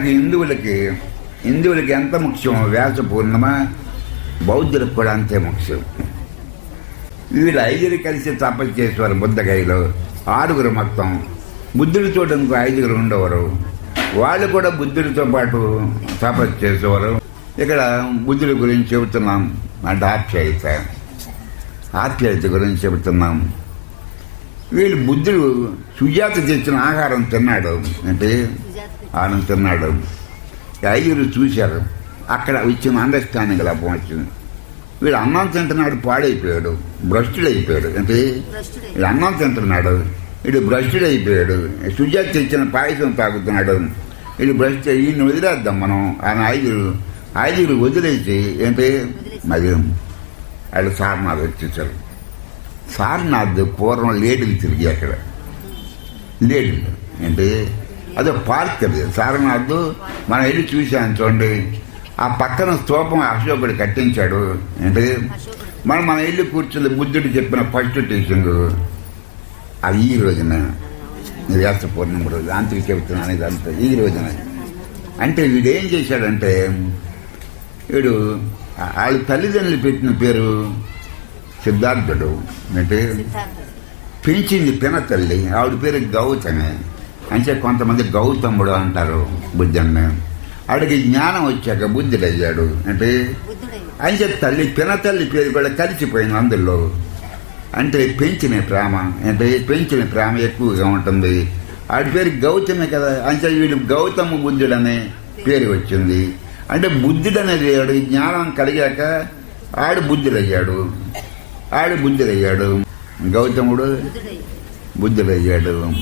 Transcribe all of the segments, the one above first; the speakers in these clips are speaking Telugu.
హిందువులకి హిందువులకి ఎంత ముఖ్యం? వ్యాస పూర్ణిమ? బౌద్ధులకు కూడా అంతే ముఖ్యం. వీళ్ళు ఐదుగురు కలిసి తపస్సు చేసేవారు బుద్ధగైలో. ఆరుగురు మొత్తం. బుద్ధుడితో ఇంకో ఐదుగురు ఉండేవారు. వాళ్ళు కూడా బుద్ధుడితో పాటు తపస్సు చేసేవారు. ఇక్కడ బుద్ధుడి గురించి చెబుతున్నాం. అంటే ఆప్యాయత ఆప్యాయత గురించి చెబుతున్నాం. వీళ్ళు బుద్ధుడు సుజాత తెచ్చిన ఆహారం తిన్నాడు. అంటే ఆనంద తిన్నాడు. ఈ ఐదుగురు చూశారు. అక్కడ వచ్చిన అండర్స్టాండింగ్ లాభం వచ్చింది వీడు అన్నం తింటున్నాడు పాడైపోయాడు. భ్రష్టుడు అయిపోయాడు. అంటే. వీడు అన్నం తింటున్నాడు. వీడు భ్రష్టుడు అయిపోయాడు. సుజాత తెచ్చిన పాయసం తాగుతున్నాడు. వీడు భ్రష్టు ఈయన వదిలేద్దాం మనం. ఆయన ఐదుగురు ఐదుగురు వదిలేసి ఏంటి? మరి వాళ్ళు సారనాథ్ వచ్చేసారు. సారనాథ్ పూర్వం లేడీలు తిరిగి అక్కడ. లేడీలు అంటే అదే పార్క్ అది సారనాథ్ మనం వెళ్ళి చూసాం చూడండి. ఆ పక్కన స్తూపం అశోకుడు కట్టించాడు. అంటే మనం మనం వెళ్ళి కూర్చుని బుద్ధుడు చెప్పిన ఫస్ట్ టీచింగ్. అది ఈ రోజున వ్యాస పూర్ణిమ రోజు ఆంతరిక చెబుతున్నాను ఇదంతా ఈ రోజున. అంటే వీడు ఏం చేశాడంటే వీడు వాళ్ళ తల్లిదండ్రులు పెట్టిన పేరు సిద్ధార్థుడు. అంటే పెంచింది పిన తల్లి ఆవిడ పేరు గౌతమి. అంటే కొంతమంది గౌతముడు అంటారు బుద్ధుడిని ఆవిడకి జ్ఞానం వచ్చాక బుద్ధుడు అయ్యాడు అంటే అంటే తల్లి పిన తల్లి పేరు కూడా కలిసిపోయింది అందులో. అంటే పెంచిన ప్రేమ. అంటే పెంచిన ప్రేమ ఎక్కువగా ఉంటుంది. ఆడి పేరు గౌతమి కదా. అంటే వీడు గౌతమ బుద్ధుడు అనే పేరు వచ్చింది. అంటే బుద్ధుడు అనేది వాడు జ్ఞానం కలిగాక ఆడు బుద్ధుడయ్యాడు. ఆడు బుద్ధుడయ్యాడు. గౌతముడు బుద్ధుడై బుద్ధుడయ్యాడు.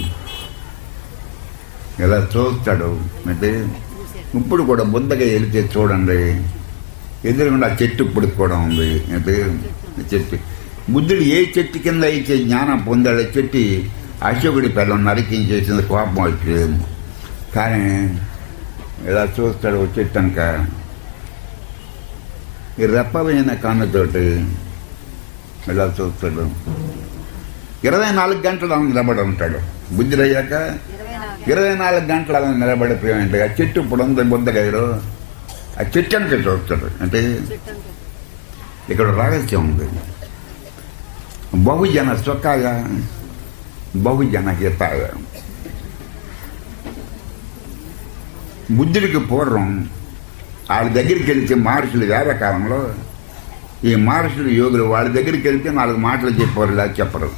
ఇలా చూస్తాడు? అంటే ఇప్పుడు కూడా బుద్ధగా వెళితే చూడండి. ఎదురుకుండా ఆ చెట్టు ఇప్పుడు కూడా ఉంది. అంటే చెట్టు బుద్ధుడు ఏ చెట్టు కింద అయితే జ్ఞానం పొందాడు చెట్టు అశోకుడి పిల్లలు నరికించేసింది కోపం వచ్చి కానీ ఇలా చూస్తాడు ఓ చెట్టు అంక? ఈ రెప్పమైన కన్నుతోటి ఇలా చూస్తాడు? ఇరవై నాలుగు గంటలు నిలబడి ఉంటాడు. బుద్ధుడయ్యాక ఇరవై నాలుగు గంటలు అలా నిలబడిపోయి ఆ చెట్టు ఇప్పుడు ఉంది బుద్ధగైరు ఆ చెట్టు అంటే చూస్తాడు. అంటే ఇక్కడ రహస్యం ఉంది. బహుజన సుఖాయ బహుజన హితాయ బుద్ధుడికి పూర్వం వాళ్ళ దగ్గరికి వెళ్తే మహర్షులు వేదకాలంలో ఈ మహర్షులు యోగులు వాళ్ళ దగ్గరికి వెళ్తే నాలుగు మాటలు చెప్పారు ఇలా చెప్పరు.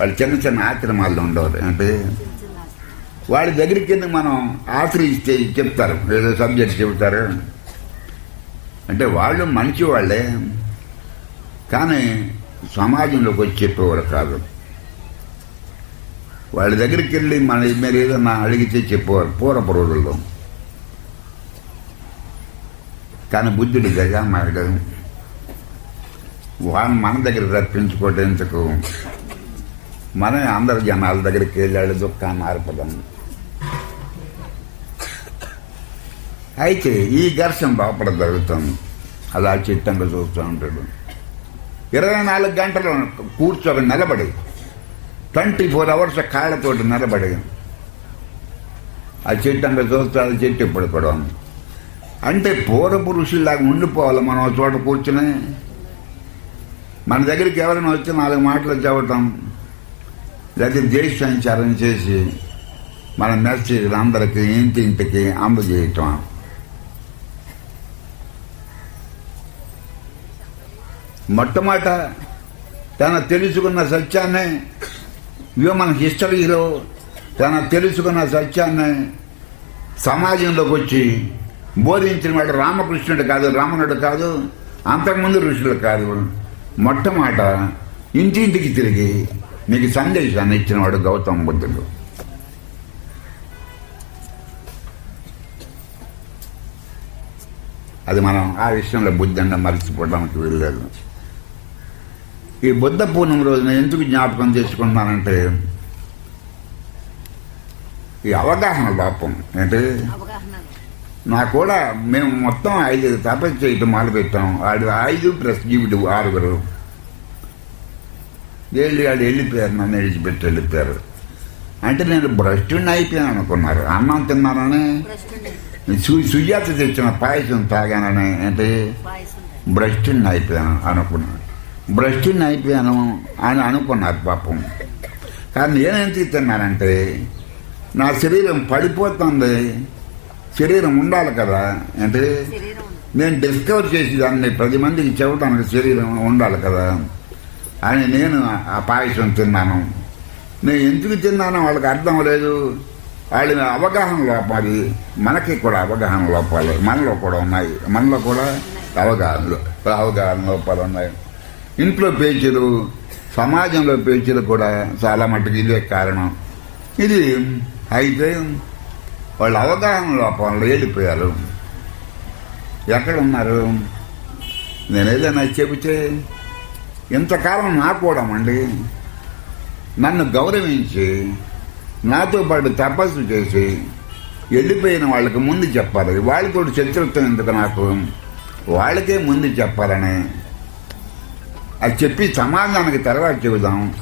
వాళ్ళు చిన్న చిన్న ఆశ్రమాల్లో ఉండేవారు. అంటే వాళ్ళ దగ్గరికి కింద మనం ఆశ్రయిస్తే చెప్తారు. ఏదో సబ్జెక్ట్ చెబుతారు. అంటే వాళ్ళు మంచి వాళ్ళే. కానీ సమాజంలోకి వచ్చి చెప్పేవారు కాదు. వాళ్ళ దగ్గరికి వెళ్ళి మన మీరు ఏదన్నా అడిగితే చెప్పేవారు పూర్వపు రోజుల్లో కానీ బుద్ధుడి మార్గం వాళ్ళు మన దగ్గర రప్పించుకోవటం ఎందుకు మనమే అందరి జనాల దగ్గరికి వెళ్ళాడు దుఃఖాన్ని ఆర్పదాం అయితే ఈ ఘర్షణ లోపల జరుగుతుంది. అలా చిత్తంగా చూస్తూ ఉంటాడు. ఇరవై నాలుగు గంటలు కూర్చొని నిలబడి ట్వంటీ ఫోర్ అవర్స్ కాళ్ళతోటి నిలబడి ఆ చిత్తంగా చూస్తాడు చెట్టు ఇప్పుడు కూడా అంటే పూర్వపురుషుల్లాగా ఉండిపోవాలి మనం చోట కూర్చుని. మన దగ్గరికి ఎవరైనా వచ్చి నాలుగు మాటలు చెప్పటం లేకపోతే దేశ సంచారం చేసి మన మెసేజ్లు అందరికి ఇంటి ఇంటికి అందజేయటం మొట్టమొదట తన తెలుసుకున్న సత్యాన్ని హ్యూమన్ హిస్టరీలో తన తెలుసుకున్న సత్యాన్ని సమాజంలోకి వచ్చి బోధించిన వాడు రామకృష్ణుడు కాదు రామనుడు కాదు అంతకుముందు ఋషులు కాదు. మొట్టమాట ఇంటింటికి తిరిగి మీకు సందేశాన్ని ఇచ్చినవాడు గౌతమ బుద్ధుడు. అది మనం ఆ విషయంలో బుద్ధంగా మర్చిపోవడానికి వీల్లేదు. ఈ బుద్ధ పూర్ణిమ రోజున ఎందుకు జ్ఞాపకం చేసుకుంటున్నానంటే ఈ అవగాహన లోపం. అంటే అవగాహన. నా కూడా మేము మొత్తం ఐదు తపస్సు చేయటం మొదలుపెట్టాం. వాడు ఐదు ప్లస్ జీవుడు ఆరుగురు. వెళ్ళి వాడు వెళ్ళిపోయారు నన్ను విడిచిపెట్టి వెళ్ళిపోయారు. అంటే నేను భ్రష్టుని అయిపోయాను అనుకున్నారు. అన్నం తిన్నానని సుజాత తెచ్చిన పాయసం తాగానని అంటే భ్రష్టుని అయిపోయాను అనుకున్నాను భ్రష్టుని అయిపోయాను అని అనుకున్నారు పాపం. కానీ నేనేం తిన్నానంటే నా శరీరం పడిపోతుంది. శరీరం ఉండాలి కదా అంటే నేను డిస్కవర్ చేసి దాన్ని పది మందికి చెప్పడానికి శరీరం ఉండాలి కదా. అని నేను ఆ పాయసం తిన్నాను. నేను ఎందుకు తిన్నానో వాళ్ళకి అర్థం లేదు. వాళ్ళ అవగాహన లోపాలి. మనకి కూడా అవగాహన లోపాలి. మనలో కూడా ఉన్నాయి. మనలో కూడా అవగాహనలు అవగాహన లోపాలు ఉన్నాయి. ఇంట్లో పేచీలు సమాజంలో పేచీలు కూడా చాలా మటుకు ఇదే కారణం. ఇది అయితే వాళ్ళ అవగాహన లోపంలో వెళ్ళిపోయారు. ఎక్కడ ఉన్నారు నేను ఏదైనా చెబితే ఇంతకాలం నాకూడమండి నన్ను గౌరవించి నాతో పాటు తపస్సు చేసి వెళ్ళిపోయిన వాళ్ళకి ముందు చెప్పాలి. వాళ్ళతో శత్రుత్వం ఎందుకు నాకు? వాళ్ళకే ముందు చెప్పాలని. అది చెప్పి సమాజానికి తర్వాత చెబుదాం.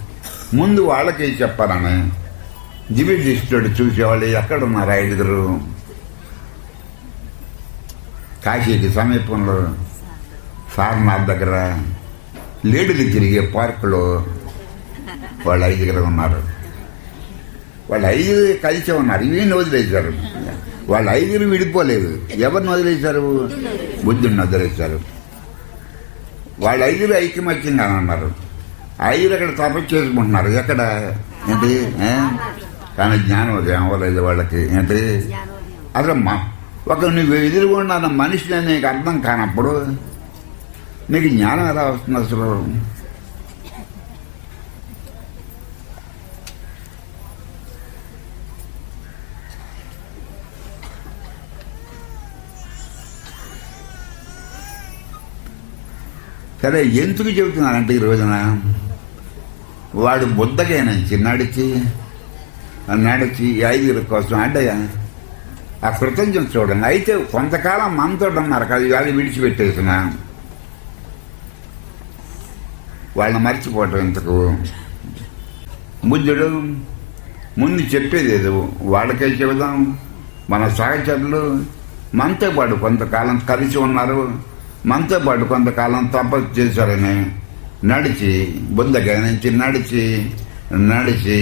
ముందు వాళ్ళకే చెప్పాలని. దివ్యదృష్టితో చూసేవాళ్ళు ఎక్కడున్నారు ఐదుగురు? కాశీకి సమీపంలో సారనాథ్ దగ్గర. లేడీలు తిరిగే పార్కులో వాళ్ళు ఐదుగురు ఉన్నారు. వాళ్ళు ఐదుగురు కలిసే ఉన్నారు. ఇవేం వదిలేశారు? వాళ్ళు ఐదుగురు విడిపోలేదు. ఎవరిని వదిలేశారు? బుద్ధుడిని వదిలేశారు. వాళ్ళు ఐదుగురు ఐక్యమత్యంగా ఉన్నారు. ఐదుగురు అక్కడ తపస్సు చేసుకుంటున్నారు. ఎక్కడ? ఏంటి? కానీ జ్ఞానం అది అవ్వలేదు వాళ్ళకి. ఏంటి? అసలు మా ఒక నువ్వు ఎదురుగున్న మనిషిని నీకు అర్థం కానప్పుడు నీకు జ్ఞానం ఎలా వస్తుంది అసలు? సరే ఎందుకు చెబుతున్నానంటే ఈ రోజున? వాడు బుద్ధగైనంచి నడిచి నడిచి ఐదుగురు ఐదుగురి కోసం అంటే ఆ కృతజ్ఞత చూడండి. అయితే కొంతకాలం మనతో ఉన్నారు కదా ఇవాళ విడిచిపెట్టేసినా. వాళ్ళని మర్చిపోవటం ఇంతకు బుద్ధుడు ముందు చెప్పేది ఏదో వాళ్ళకే చెబుదాం. మన సహచరులు మనతో పాటు కొంతకాలం కలిసి ఉన్నారు. మనతో పాటు కొంతకాలం తపస్సు చేశారని నడిచి బుద్ధగా నుంచి నడిచి నడిచి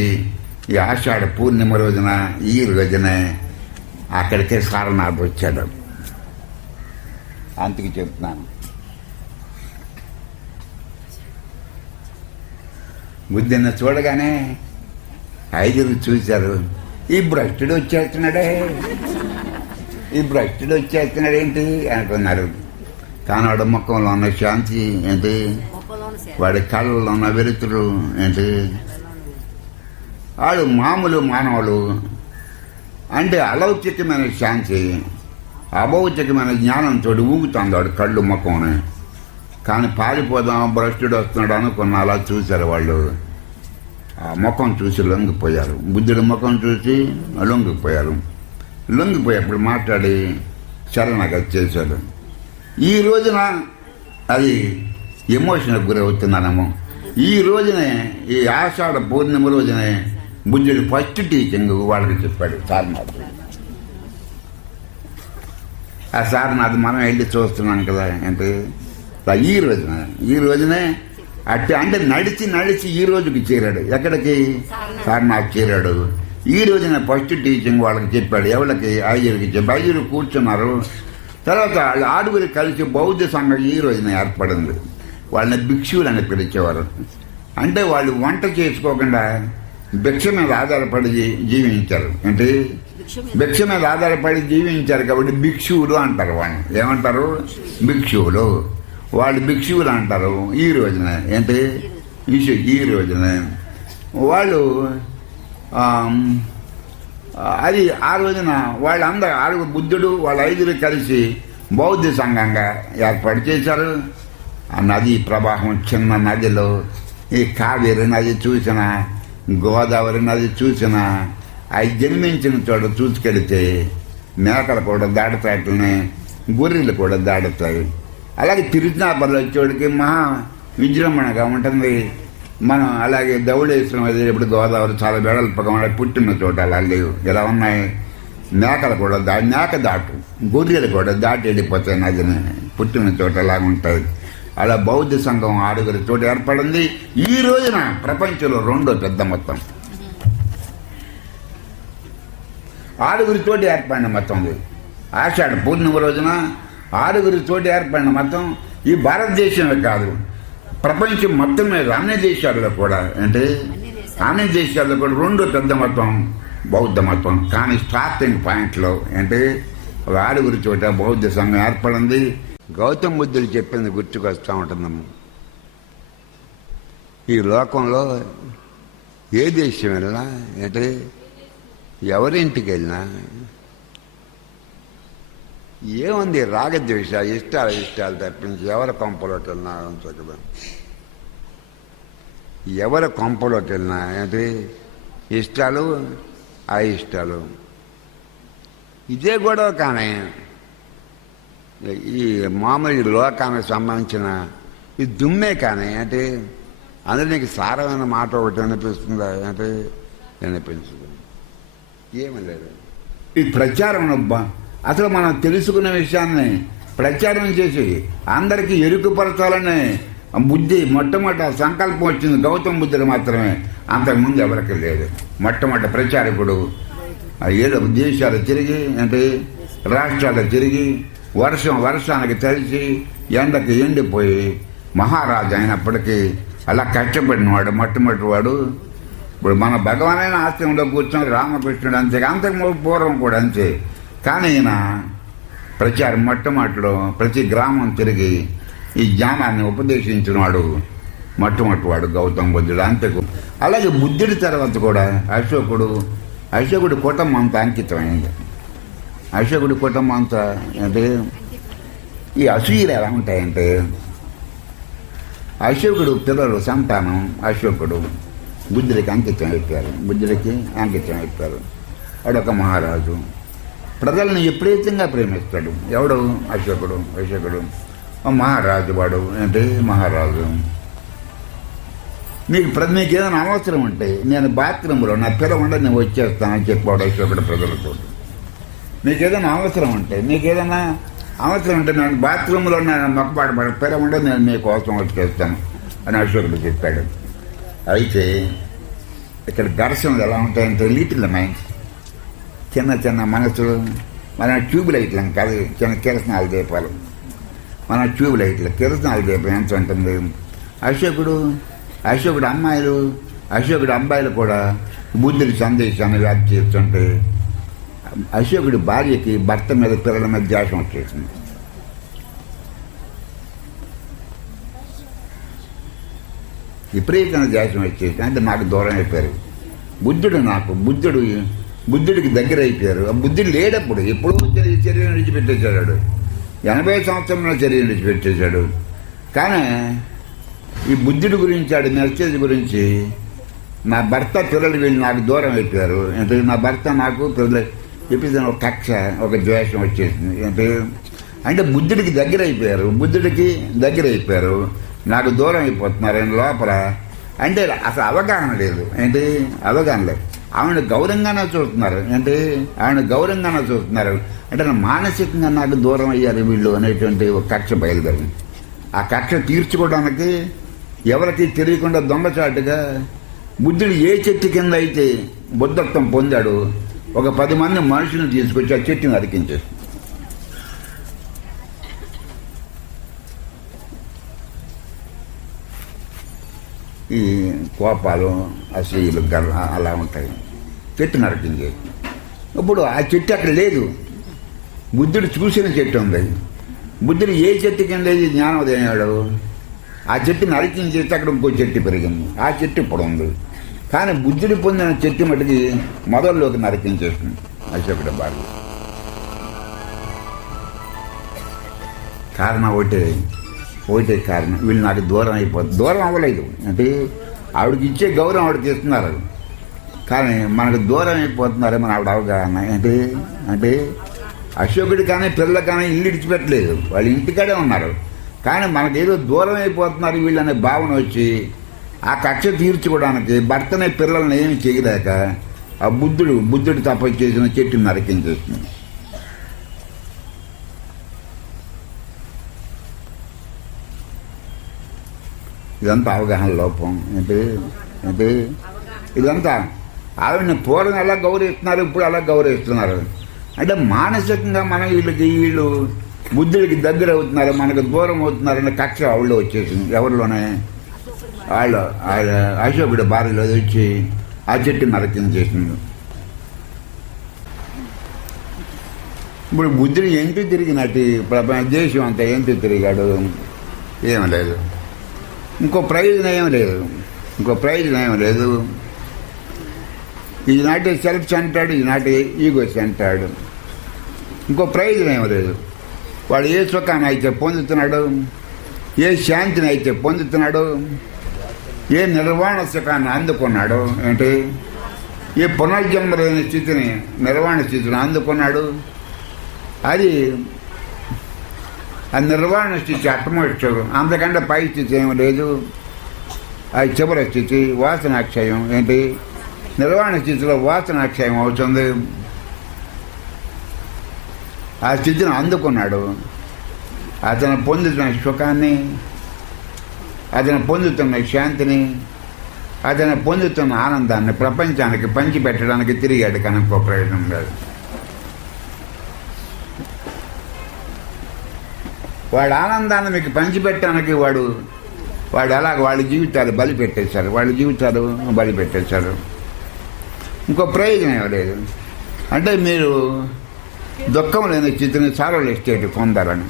ఈ ఆషాఢ పూర్ణిమ రోజున ఈ రోజునే అక్కడికే సారనాథ్ వచ్చాడు. అందుకు చెప్తున్నాను. బుద్ధిని చూడగానే ఐదుగురు చూశారు. ఈ భ్రష్టుడు వచ్చేస్తున్నాడే. ఈ భ్రష్టుడు వచ్చేస్తున్నాడు ఏంటి అనుకున్నారు కానీ ముఖంలో ఉన్న శాంతి ఏంటి? వాడి కళ్ళలో ఉన్న వెలుతురు ఏంటి? వాడు మామూలు మానవులు అంటే అలౌకికమైన శాంతి అభౌతికమైన జ్ఞానంతో ఊగుతుంది వాడు కళ్ళు ముఖంని కానీ పారిపోదాం భ్రష్టుడు వస్తున్నాడు అనుకున్న అలా చూశారు వాళ్ళు. ఆ ముఖం చూసి లొంగిపోయారు. బుద్ధుడి ముఖం చూసి లొంగిపోయారు. లొంగిపోయేప్పుడు మాట్లాడి శరణాగతి చేశాడు. ఈ రోజున అది ఎమోషనల్ గురవుతున్నానేమో ఈ రోజునే ఈ ఆషాఢ పూర్ణిమ రోజునే బుద్ధుడు ఫస్ట్ టీచింగ్ వాళ్ళకి చెప్పాడు సార్నాథ్. ఆ సార్నాథ్ మనం వెళ్ళి చూస్తున్నాం కదా అంటే ఈ రోజున ఈ రోజునే అట్టి అంటే నడిచి నడిచి ఈ రోజుకి చేరాడు. ఎక్కడికి? సార్నాథ్ చేరాడు. ఈ రోజున ఫస్ట్ టీచింగ్ వాళ్ళకి చెప్పాడు. ఎవరికి ఐదుగురికి చెప్పాడు. ఐదుగురు కూర్చున్నారు. తర్వాత వాళ్ళు ఆరుగురు కలిసి బౌద్ధ సంఘం ఈ రోజున ఏర్పడింది. వాళ్ళని భిక్షువులు అని పిలిచేవారు. అంటే వాళ్ళు వంట చేసుకోకుండా భిక్ష మీద ఆధారపడి జీవించారు. అంటే భిక్ష మీద ఆధారపడి జీవించారు కాబట్టి భిక్షువులు అంటారు వాళ్ళు ఏమంటారు? భిక్షువులు. వాళ్ళు భిక్షువులు అంటారు. ఈ రోజున ఏంటి? ఈ- ఈ రోజున వాళ్ళు అది ఆ రోజున వాళ్ళందరూ ఆరు బుద్ధుడు వాళ్ళ ఐదుగురు కలిసి బౌద్ధ సంఘంగా ఏర్పాటు చేశారు. ఆ నది ప్రవాహం చిన్న నదిలో ఈ కావేరి నది చూసిన గోదావరి నది చూసిన అవి జన్మించిన చోట చూసుకెడితే మేకలు కూడా దాడతాయి గొర్రెలు కూడా దాడతాయి అలాగే తిరుచినాపల్లి వచ్చేవాడికి మహా విజృంభణగా ఉంటుంది. మనం అలాగే దౌడేశ్వరం వెళ్ళేటప్పుడు గోదావరి చాలా వెడల్పుగా ఉన్నాయి పుట్టిన చోట అలా లేవు ఎలా ఉన్నాయి. మేకలు కూడా దా మేక దాటు గొర్రెలు కూడా దాటి వెళ్ళిపోతాయి నదిని పుట్టిన చోట అలా ఉంటుంది అలా బౌద్ధ సంఘం ఆరుగురి చోట ఏర్పడింది. ఈ రోజున ప్రపంచంలో రెండో పెద్ద మొత్తం. ఆరుగురి చోట ఏర్పడిన మొత్తం ఆషాఢ పూర్ణిమ రోజున ఆరుగురి తోటి ఏర్పడిన మతం ఈ భారతదేశమే కాదు. ప్రపంచం మొత్తం మీద అన్ని దేశాల్లో కూడా అంటే అన్ని దేశాల్లో కూడా రెండో పెద్ద మతం బౌద్ధ మతం. కానీ స్టార్టింగ్ పాయింట్లో అంటే ఒక ఆరుగురి చోట బౌద్ధ సంఘం ఏర్పడింది. గౌతమ్ బుద్ధుడు చెప్పింది గుర్తుకొస్తూ ఉంటుందమ్మ. ఈ లోకంలో ఏ దేశం వెళ్ళినా అంటే ఎవరింటికి వెళ్ళినా ఏముంది? రాగద్వేష. ఇష్టాలు ఇష్టాలు తప్పించి ఎవరి కొంపలోకి వెళ్ళినా అంతే ఎవరి కొంపలోకి వెళ్ళినా ఏంటి? ఇష్టాలు అయిష్టాలు. ఇదే గొడవ కానీ. ఈ మామూలు లోకానికి సంబంధించిన ఈ దుమ్మే కానీ. ఏంటి? అందులో నీకు సారమైన మాట ఒకటి అనిపిస్తుందా ఏంటి? అనిపించదు ఏమీ లేదు. ఈ ప్రచారం అబ్బా అసలు మనం తెలుసుకున్న విషయాన్ని ప్రచారం చేసి అందరికీ ఎరుకుపరచాలనే బుద్ధి మొట్టమొదట సంకల్పం వచ్చింది గౌతమ బుద్ధుడు మాత్రమే. అంతకుముందు ఎవరికి లేదు. మొట్టమొదటి ప్రచారకుడు ఆ దేశాలు తిరిగి అంటే రాష్ట్రాలు తిరిగి వర్షం వర్షానికి తడిచి ఎండకి ఎండిపోయి మహారాజు అయినప్పటికీ అలా కష్టపడినవాడు మొట్టమొదటి వాడు. ఇప్పుడు మన భగవానైన ఆశ్రమంలో కూర్చొని రామకృష్ణుడు అంతే అంతకు పూర్వం కూడా అంతే. కానీ ఈయన ప్రచారం మొట్టమొదటిలో ప్రతి గ్రామం తిరిగి ఈ జ్ఞానాన్ని ఉపదేశించిన వాడు మొట్టమొదటి వాడు గౌతమ బుద్ధుడు. అంతకు అలాగే బుద్ధుడి తర్వాత కూడా అశోకుడు అశోకుడి కుటుంబం అంతా అంకితమైంది. అశోకుడి కుటుంబం అంతా అంటే ఈ అసూయలు ఎలా ఉంటాయంటే అశోకుడు పిల్లలు సంతానం అశోకుడు. బుద్ధుడికి అంకితం అయిపోయారు. బుద్ధుడికి అంకితం అయిపోయారు. అడొక మహారాజు. ప్రజలను విపరీతంగా ప్రేమిస్తాడు. ఎవడు? అశోకుడు అశోకుడు మహారాజు వాడు. అంటే మహారాజు. మీకు ప్రతి మీకు ఏదైనా అవసరం ఉంటే నేను బాత్రూంలో నా పిల్లవండ నేను వచ్చేస్తానని చెప్పాడు అశోకుడు ప్రజలతో. మీకు ఏదైనా అవసరం ఉంటే మీకు ఏదైనా అవసరం ఉంటే నేను బాత్రూంలో నేను మొక్కపాటు పడ పిల్లవండ నేను మీకోసం వచ్చేస్తాను అని అశోకుడు చెప్పాడు. అయితే ఇక్కడ దర్శనం ఎలా ఉంటాయంటే లిటిల్ మైండ్స్ చిన్న చిన్న మనసులు మన ట్యూబ్ లైట్లం కాదు చిన్న కిరసనాలు దీపాలు. మన ట్యూబ్ లైట్లు కిరసనాలు దీపం ఎంత ఉంటుంది? అశోకుడు అశోకుడు అమ్మాయిలు అశోకుడు అబ్బాయిలు కూడా బుద్ధుడి సందేశాన్ని వ్యాప్తి చేస్తుంటే అశోకుడి భార్యకి భర్త మీద పిల్లల మీద ద్వేషం వచ్చేసింది. విపరీతమైన ద్వేషం వచ్చేసి అంటే నాకు దూరం అయిపోయారు. బుద్ధుడు నాకు బుద్ధుడు బుద్ధుడికి దగ్గర అయిపోయారు. ఆ బుద్ధుడు లేడప్పుడు ఎప్పుడో చర్య చర్యను విడిచిపెట్టేశాడు. ఎనభై సంవత్సరంలో చర్యను విడిచిపెట్టేశాడు. కానీ ఈ బుద్ధుడి గురించి ఆడి మెసేజ్ గురించి నా భర్త పిల్లలు వీళ్ళు నాకు దూరం అయిపోయారు. అంటే నా భర్త నాకు పిల్లలు చెప్పేసి ఒక కక్ష ఒక ద్వేషం వచ్చేసింది. అంటే అంటే బుద్ధుడికి దగ్గర అయిపోయారు. బుద్ధుడికి దగ్గర అయిపోయారు. నాకు దూరం అయిపోతున్నారు. ఆయన లోపల. అంటే అసలు అవగాహన లేదు. ఏంటి? అవగాహన లేదు. ఆవిడ గౌరవంగానే చూస్తున్నారు. అంటే ఆవిడ గౌరవంగానే చూస్తున్నారు. అంటే మానసికంగా నాకు దూరం అయ్యారు వీళ్ళు అనేటువంటి ఒక కక్ష బయలుదేరింది. ఆ కక్ష తీర్చుకోవడానికి ఎవరికి తెలియకుండా దొంగచాటుగా బుద్ధుడు ఏ చెట్టు కింద అయితే బుద్ధత్వం పొందాడు ఒక పది మంది మనుషులను తీసుకొచ్చి ఆ చెట్టుని అరికించేసి ఈ కోపాలు అసూయలు గర్వ అలా ఉంటాయి. చెట్టు నరికింది. ఇప్పుడు ఆ చెట్టు అక్కడ లేదు. బుద్ధుడు చూసిన చెట్టు ఉంది. బుద్ధుడు ఏ చెట్టు కింద ఇది జ్ఞానోదయం ఆ చెట్టు నరికిన చెట్టు అక్కడ ఇంకో చెట్టు పెరిగింది. ఆ చెట్టు ఇప్పుడు ఉంది. కానీ బుద్ధుడు పొందిన చెట్టు మటుకి మొదల్లోకి నరికించేస్తుంది అశోకుడు బాగు కారణం ఒకటే. ఒకటే కారణం. వీళ్ళు నాకు దూరం అయిపోతుంది దూరం అవ్వలేదు. అంటే ఆవిడకి ఇచ్చే గౌరవం ఆవిడకి ఇస్తున్నారు. కానీ మనకు దూరం అయిపోతున్నారు మన ఆవిడ అవగాహన. అంటే అంటే అశోకుడు కానీ పిల్లలు కానీ ఇల్లు ఇడిచిపెట్టలేదు వాళ్ళు ఇంటికాడే ఉన్నారు. కానీ మనకేదో దూరం అయిపోతున్నారు వీళ్ళనే భావన వచ్చి ఆ కక్ష తీర్చుకోవడానికి భర్తనే పిల్లల్ని ఏమి చేయలేక ఆ బుద్ధుడు బుద్ధుడు తప్ప చేసిన చెట్టు నరకించేసింది ఇదంతా అవగాహన లోపం. ఏంటి? ఏంటి? ఇదంతా ఆవిడని పూర్వం ఎలా గౌరవిస్తున్నారు ఇప్పుడు అలా గౌరవిస్తున్నారు. అంటే మానసికంగా మనం వీళ్ళకి వీళ్ళు బుద్ధుడికి దగ్గర అవుతున్నారు మనకు దూరం అవుతున్నారు కక్ష ఆవిడలో వచ్చేసింది. ఎవరిలోనే? వాళ్ళు ఆయన అశోకుడు భార్యలో వచ్చి ఆ చెట్టు నరకం చేసింది. ఇప్పుడు బుద్ధుడు ఎంతో తిరిగినట్టు ప్రపంచ దేశం అంతా ఎంతో తిరిగాడు. ఏం లేదు. ఇంకో ప్రయోజనం ఏం లేదు. ఇంకో ప్రయోజనం ఏం లేదు. ఈనాటి సెల్ఫ్ సెంటర్డ్ ఈనాటి ఈగో సెంటర్డ్ ఇంకో ప్రయోజనం ఏమి లేదు. వాడు ఏ సుఖాన్ని అయితే పొందుతున్నాడు ఏ శాంతిని అయితే పొందుతున్నాడు ఏ నిర్వాణ సుఖాన్ని అందుకున్నాడు ఏంటి ఏ పునర్జన్మ లేని స్థితిని నిర్వాణ స్థితిని అందుకున్నాడు అది ఆ నిర్వాణ స్థితి అట్టమొచ్చు అంతకంటే పై స్థితి ఏమి లేదు. అది చివరి స్థితి వాసనాక్షయం ఏంటి నిర్వాణ స్థితిలో వాసనాక్షయం అవుతుంది. ఆ స్థితిని అందుకున్నాడు. అతను పొందుతున్న సుఖాన్ని అతను పొందుతున్న శాంతిని అతను పొందుతున్న ఆనందాన్ని ప్రపంచానికి పంచిపెట్టడానికి తిరిగాడు కనుక ప్రయోజనం లేదు వాడి ఆనందాన్ని మీకు పంచిపెట్టడానికి వాడు వాడు ఎలాగ వాళ్ళ జీవితాలు బలి పెట్టేశారు వాళ్ళ జీవితాలు బలి పెట్టేశారు ఇంకో ప్రయోజనం ఏం లేదు. అంటే మీరు దుఃఖం లేని స్థితిని సారలు ఎస్టేట్ పొందాలని.